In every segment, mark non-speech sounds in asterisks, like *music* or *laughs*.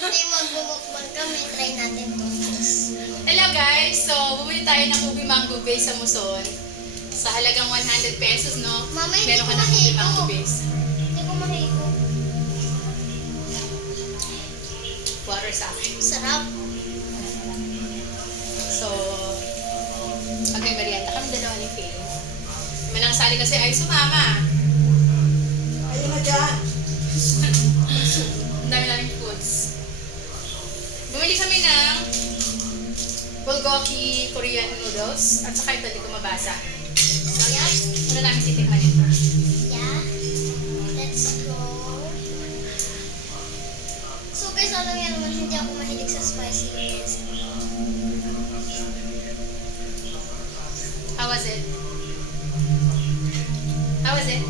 Hindi magbubukbang kami, try natin to. Hello guys! So, bumili tayo ng ubi mango base sa Muson. Sa halagang 100 pesos, no? Mama, hindi Meron ko ka ng ubi mango base. Hindi ko mahigo. Water sa akin. Sarap. So, pag may merienda kami dalawa ni Faye. Manang sali kasi ay sumama. Bulgogi Korean noodles at saka ito, hindi ko mabasa. So, yan. Muna namin titikman ito. Yeah. Let's go. So guys, alam naman, hindi ako mahilig sa spicy noodles. How was it? How was it?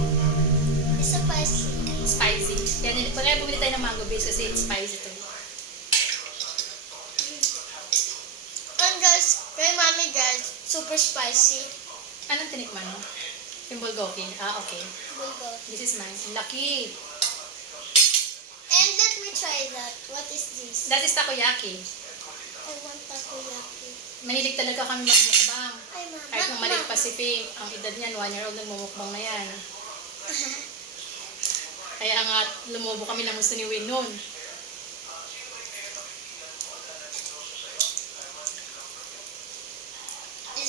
It's spicy. Spicy. Yan, kaya bumili tayo ng mango base kasi it's spicy to. And guys, kay mami guys, super spicy. Anong tinikman mo? Yung bulgogi. Ah, okay. Bulgogi. This is mine. Lucky. And let me try that. What is this? That is takoyaki. I want takoyaki. Manilig talaga kami magmukbang. Ay, mama. Kahit nung maliit pa si Faye, ang edad niyan, one year old, nagmumukbang na yan. *laughs* Kaya nga, lumubo kami ng gusto ni Win noon.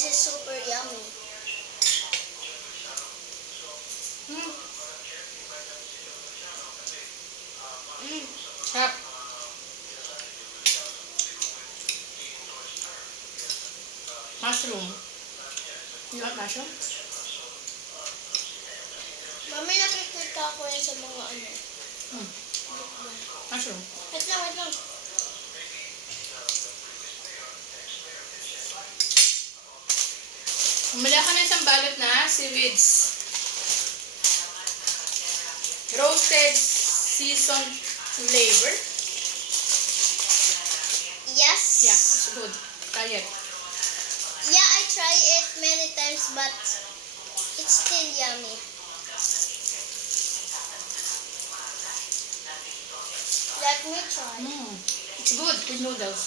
This is super yummy. Mm. Mm. Sarap. Mushroom. You want mushroom? Mami, nakikita ko yan sa mga ano. Mm. Mushroom. Wait lang, wait lang. Umali ako ng isang balot na seaweeds. Roasted seasoned flavor. Yes. Yeah, it's good. Try it. Yeah, I try it many times, but it's still yummy. Let me try. Mm. It's good with noodles.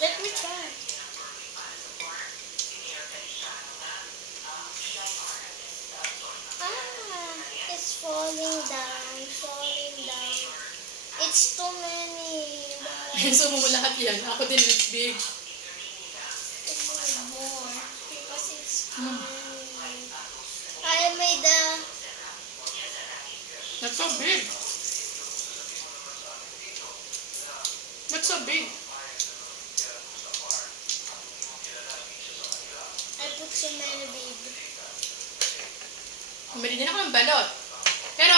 Let me try. Ah, it's falling down, falling down. It's too many. *laughs* So, mo lahat yan. Ako din, it's big. I need more because it's too Mm. many. I made a That's so big. That's so big. I put so many baby. Bumili din ako ng balot. Pero,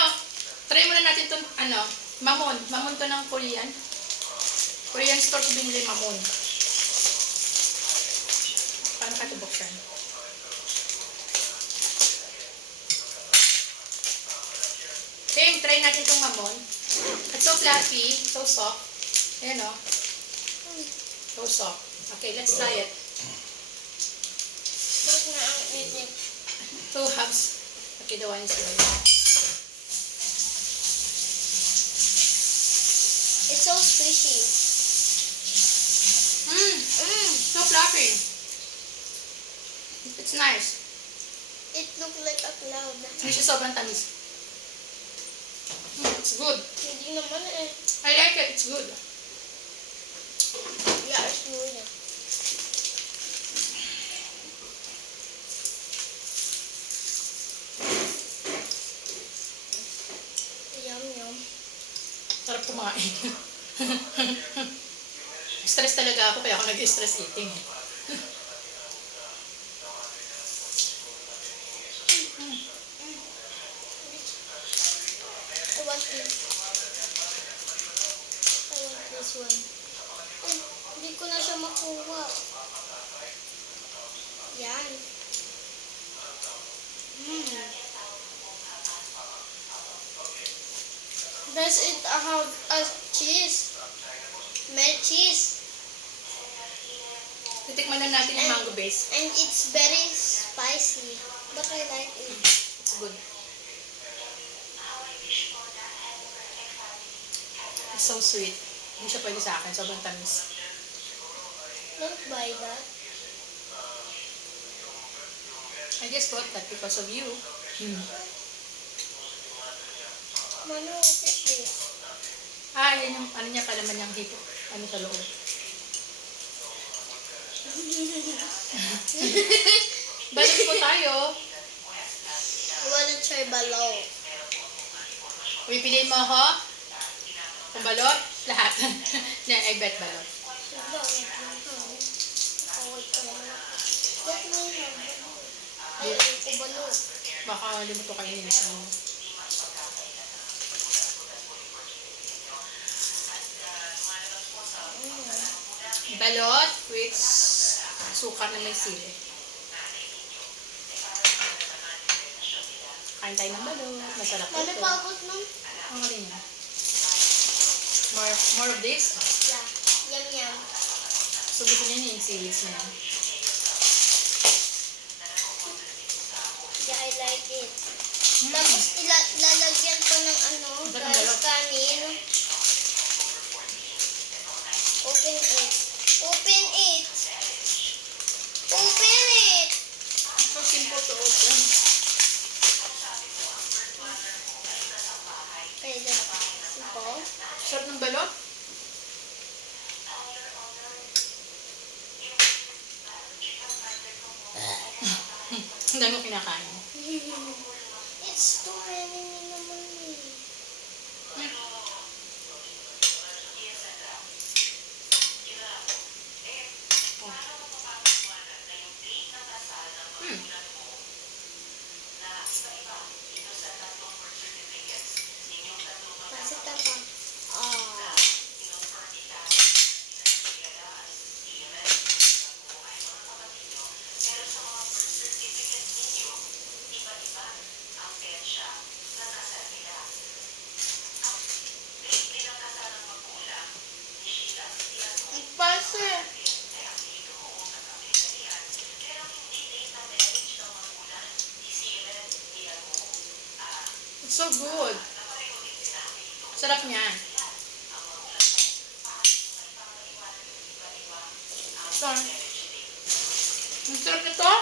try muna natin itong, ano, mamon. Mamon to ng Korean. Korean store ko binili mamon. Paano ka ito buksan? Same, try natin itong mamon. It's so fluffy, so soft. Ayan o, so soft. Okay, let's try it. Two halves. Okay, the one is yours. It's so squishy. Mmm, Mm, so fluffy. It's nice. it looked like a cloud. Hindi siya sobrang tamis. Mm, it's good. Hindi naman eh. I like it. It's good. Yeah, it's good. Yum, yum. Kumain. *laughs* Stress talaga ako, kaya ako nag-stress eating. *laughs* I want this. I want this one. Ay, hindi ko na siya makuha. Yan. Mm. Does it have a cheese? Melt cheese. Titikman lang natin yung mango base. And it's very spicy. But I like it. It's good. It's so sweet. Hindi siya pwede sa akin. Sobrang tamis. Don't buy that. I just bought that because of you. Hmm. Is this? Ah, yan yung, ano niya pala man yung hip. Ano sa loob. *laughs* Balik po tayo. I wanna try balaw. Pipiliin mo ako? Kung balot? Lahat. *laughs* yeah, I bet balot. Diba, wait lang ha. Nakawait ka naman ako. Let me have balaw. Ayaw ko balaw. Baka limuto kayo nila sa ano. Mm. Balot with suka na may sili. Kain tayo ng balot. Masarap Mami, ito. pagod nun? Ang rin yan. More, more of this. Yeah. Yum, yum. So gusto niya niya yung seaweeds na yan. Yeah, I like it. Mm. Tapos ila- lalagyan ko ng ano, guys, kanin. Open it. Open it. Open it. So simple to open. Okay, that's simple. Sarap ng balot. Ang dami kinakain. It's too many naman so good. Sarap niyan. Sarap. Ang sarap nito.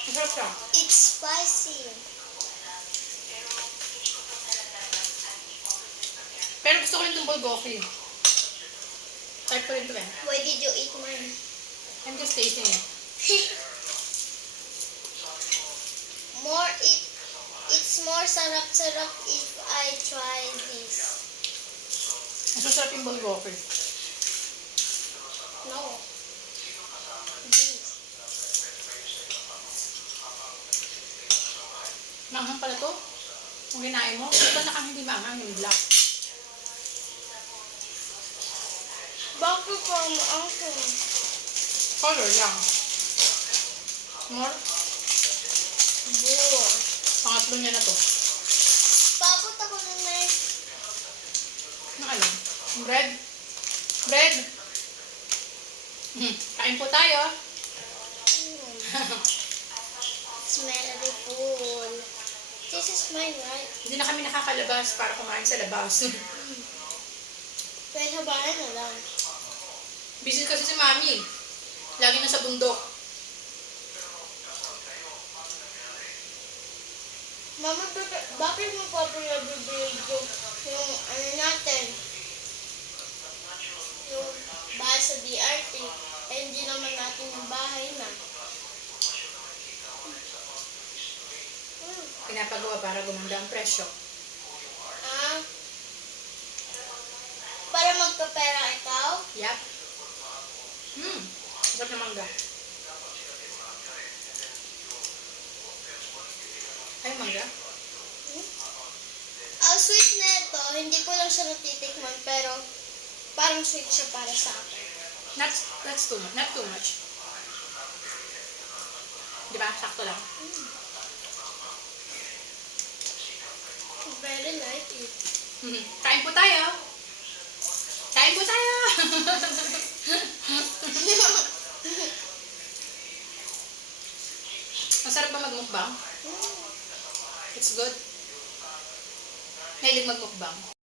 Ang sarap siya. It's spicy. Pero gusto ko rin itong bulgogi. Type ko rin ito eh. Why did you eat mine? I'm just tasting it. *laughs* more it it's more sarap-sarap if I try this. Mas masarap yung bulgogi. No. This. Manghang pala to. Kung kinain mo, ito na kang hindi manghang yung black. Bakit pa ang Color lang. More. Pangatlo niya na to. Papot ako na knife. Ano alam? Bread? Bread? Hmm. Kain po tayo. *laughs* Mm. Smelly food. This is mine, right? Hindi na kami nakakalabas para kumain sa labas. *laughs* Pwede bahay na lang. Busy kasi si Mami. Lagi na sa bundok. Mama, bakit, mo pa pinabibig yung, yung ano natin? Yung bahay sa DRT. Eh, hindi naman natin yung bahay na. Hmm. Pinapagawa para gumanda ang presyo. Ah. Para magpapera ikaw? Yap. Hmm. Sarap na mangga. Ay, mangga. Ang sweet na ito, hindi ko lang siya natitikman, pero parang sweet siya para sa akin. Not, that's too much. Not too much. Di ba? Sakto lang. Very like it. Mhm. Kain po tayo. Kain po tayo. *laughs* Masarap ba magmukbang? Mm. It's good. Mahilig magmukbang.